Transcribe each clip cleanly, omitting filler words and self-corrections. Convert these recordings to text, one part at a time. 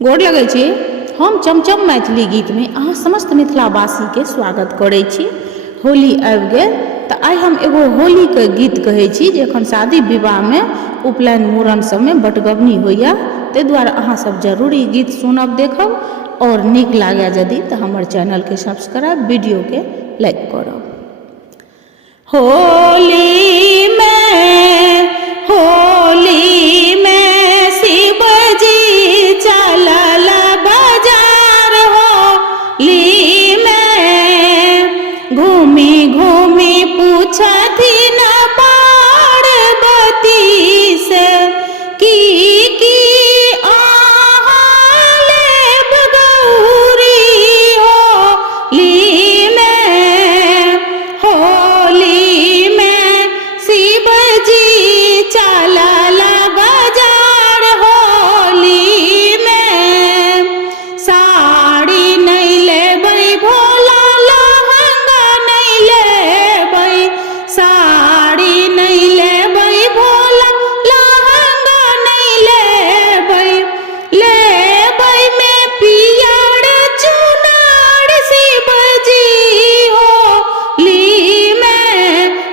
गोर लगै छी। हम चमचम मैथिली गीत में अहाँ समस्त मिथिलावासी के स्वागत करै छी। होली आबि गेल तऽ आइ हम एगो होली के गीत कहै छी जे एखन शादी विवाह में उपनयन मूड़न सब में बटगवनी होइया, ताहि दुआरे अहाँ सब जरूर ई गीत सुनब देखब और नीक लागे यदि तऽ हमर चैनल के सब्सक्राइब, वीडियो के लाइक करब। होली में शिव जी चलल बाजार, होली में घूमी घूमी पूछथिन पार्वती से की अहाँ लेब गौरी, होली में शिव जी चलल बाजार, होली में साड़ी नहीं लेबै भोला, लहंगा नहीं लेबै, साड़ी नहीं लेबै भोला, लहंगा नहीं लेबै, लेबै में पियर चुनार शिव जी,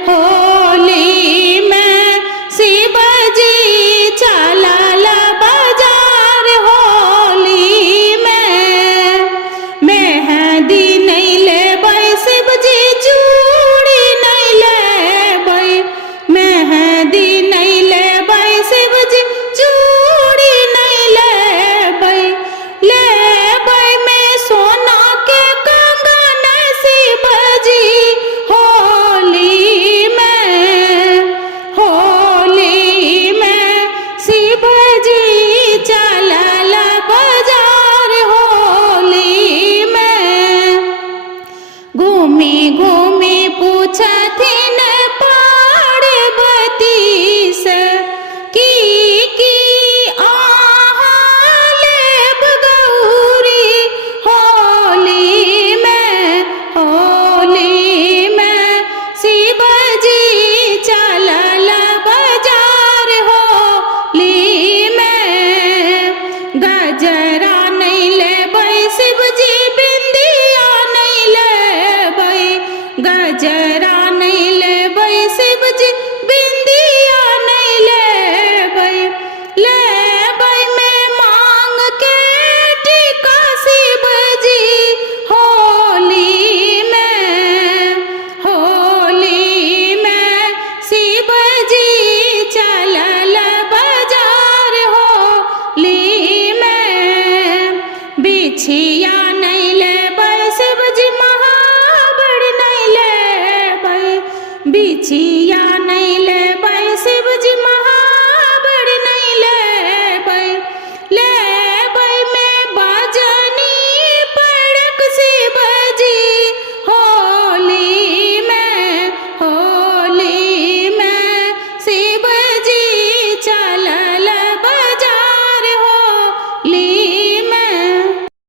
होली में शिव जी चलल बाजार, होली में मेहंदी नहीं लेबै शिव जी, चूड़ी नहीं लेबै, मेहंदी नहीं लेबै शिव जी, चूड़ी नहीं लेबै, लेबै में सोना के कंगन शिव जी, होली में शिव जी चलल बाजार, होली में घूमी घूमी पूछथिन पार्वती से की अहाँ लेब गौरी, होली में शिव जी चलल बाजार, होली में गजरा नहीं लेबै शिव जी, बिंदिया नहीं लेबै, गजरा नहीं लेबै शिव जी, बिंदिया नहीं लेबै, लेबै में मांग के टीका शिव जी, होली में शिव जी चलल बाजार, होली में बिछिया नहीं लेबै शिव जी, महावर नहीं लेबै, बिछिया नहीं लेबै शिव जी।